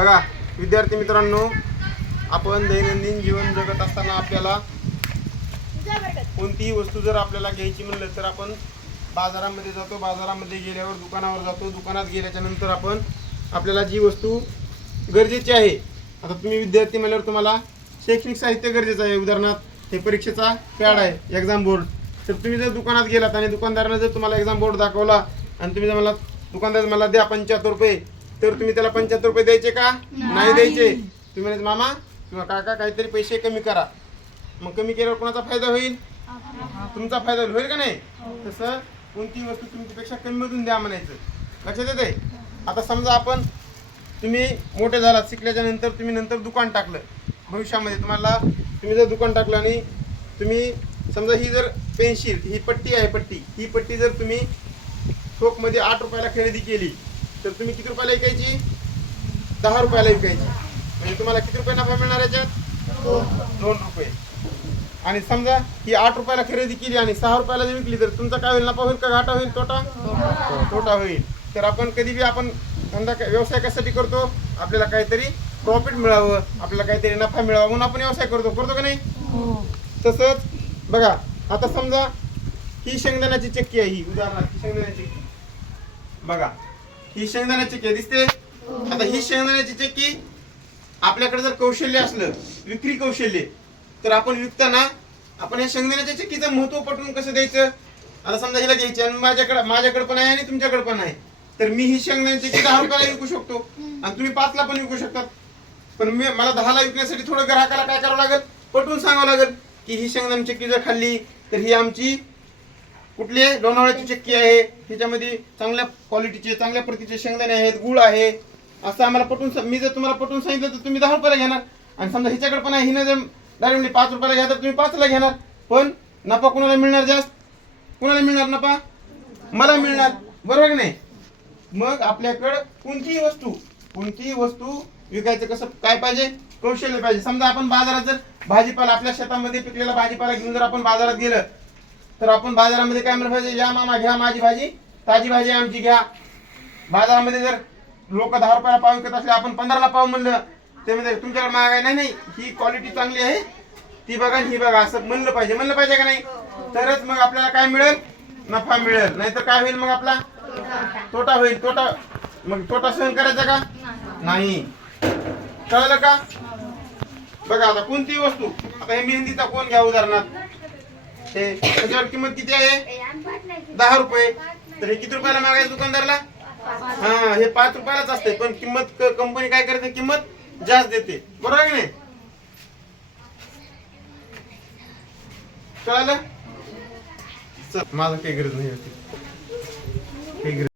बघा विद्यार्थी मित्रांनो आपण दैनंदिन जीवन जगत असताना आपल्याला कोणतीही वस्तू जर आपल्याला घ्यायची म्हणलं तर आपण बाजारामध्ये जातो. बाजारामध्ये गेल्यावर दुकानावर जातो. दुकानात गेल्याच्यानंतर आपण आपल्याला जी वस्तू गरजेची आहे आता तुम्ही विद्यार्थी म्हणल्यावर तुम्हाला शैक्षणिक साहित्य गरजेचं आहे. उदाहरणार्थ हे परीक्षेचा पॅड आहे एक्झाम बोर्ड तर तुम्ही जर दुकानात गेलात आणि दुकानदारानं जर तुम्हाला एक्झाम बोर्ड दाखवला आणि तुम्ही जर मला दुकानदार मला द्या पंच्याहत्तर रुपये. तर तुम्ही त्याला पंच्याहत्तर रुपये द्यायचे का? नाही. द्यायचे. तुम्ही म्हणायचे, मामा किंवा काका काहीतरी पैसे कमी करा. मग कमी केल्यावर कोणाचा फायदा होईल? तुमचा फायदा होईल का नाही? तसं कोणती वस्तू तुमच्यापेक्षा कमी मधून द्या म्हणायचं. लक्षात येते आता समजा आपण तुम्ही मोठे झालात शिकल्याच्या नंतर तुम्ही नंतर दुकान टाकलं. भविष्यामध्ये तुम्हाला तुम्ही जर दुकान टाकलं आणि तुम्ही समजा ही जर पेन्सिल ही पट्टी आहे पट्टी ही पट्टी जर तुम्ही थोकमध्ये आठ रुपयाला खरेदी केली तर तुम्ही किती रुपयाला विकायची? दहा रुपयाला विकायची. म्हणजे तुम्हाला किती रुपये नफा मिळणार याच्यात? दोन. रुपये. आणि समजा ही आठ रुपयाला खरेदी केली आणि सहा रुपयाला जर विकली तर तुमचा काय होईल? नफा होईल का घाटा होईल? तोटा? तोटा होईल. तर आपण कधी बी आपण धंदा व्यवसाय कशासाठी करतो? आपल्याला काहीतरी प्रॉफिट मिळावं. आपल्याला काहीतरी नफा मिळावा म्हणून आपण व्यवसाय करतो. करतो का नाही? तसंच बघा आता समजा ही शेंगदाण्याची चक्की आहे ही. उदाहरणार्थ ही शेंगदाण्याची बघा ही शेंगदाण्याची चक्की दिसते. आता ही शेंगदाण्याची चक्की आपल्याकडे जर कौशल्य असलं विक्री कौशल्य तर आपण विकताना आपण या शेंगदाण्याच्या चक्कीचं महत्त्व पटवून कसं द्यायचं? आता समजा हिला घ्यायची आणि माझ्याकडे माझ्याकडे पण आहे आणि तुमच्याकडे पण आहे. तर मी ही शेंगदाण्याची चक्की दहा रुपयाला विकू शकतो. आणि तुम्ही पाचला पण विकू शकतात. पण मी मला दहाला विकण्यासाठी थोडं ग्राहकाला काय करावं लागेल? पटवून सांगावं लागेल की ही शेंगदाण्याची चक्की जर खाल्ली तर ही आमची कुठली आहे? लोणावळ्याची चक्की आहे. त्याच्यामध्ये चांगल्या क्वालिटीचे चांगल्या प्रतीचे शेंगदाणे आहेत गुळ आहे. असं आम्हाला पटवून मी जर तुम्हाला पटवून सांगितलं तर तुम्ही दहा रुपयाला घेणार. आणि समजा हिच्याकडे पण आहे हिनं जर डायरेक्टली पाच रुपयाला घ्या तर तुम्ही पाचला घेणार. पण नफा कोणाला मिळणार जास्त? कोणाला मिळणार नफा? मला मिळणार. बरोबर नाही? मग आपल्याकडं कोणतीही वस्तू कोणतीही वस्तू विकायचं कसं काय पाहिजे? कौशल्य पाहिजे. समजा आपण बाजारात जर भाजीपाला आपल्या शेतामध्ये पिकलेला भाजीपाला घेऊन जर आपण बाजारात गेलं तर आपण बाजारामध्ये काय म्हणलं पाहिजे? या मामा घ्या माझी भाजी. ताजी भाजी आमची घ्या. बाजारामध्ये जर लोक दहा रुपयाला पाव विकत असले आपण पंधराला पाव म्हणलं ते म्हणजे तुमच्याकडे महागाई नाही नाही. ही क्वालिटी चांगली आहे. ती बघा ही बघा. असं म्हणलं पाहिजे. म्हणलं पाहिजे का नाही? तरच मग आपल्याला काय मिळेल? नफा मिळेल. नाहीतर काय होईल मग आपला? तोटा होईल. तोटा मग तोटा सहन करायचा का? नाही. कळलं का? बघा आता कोणती वस्तू आता हे मेहंदीचा कोण घ्या उदाहरणार्थ हे त्याच्यावर किंमत किती आहे? दहा रुपये. तर हे किती रुपयाला मागायचं दुकानदाराला? हा हे पाच रुपयालाच असते पण किंमत कंपनी काय करते? किंमत जास्त देते. बरोबर आहे की नाही? कळालं? चल माझं काही गरज नाही होती. काही गरज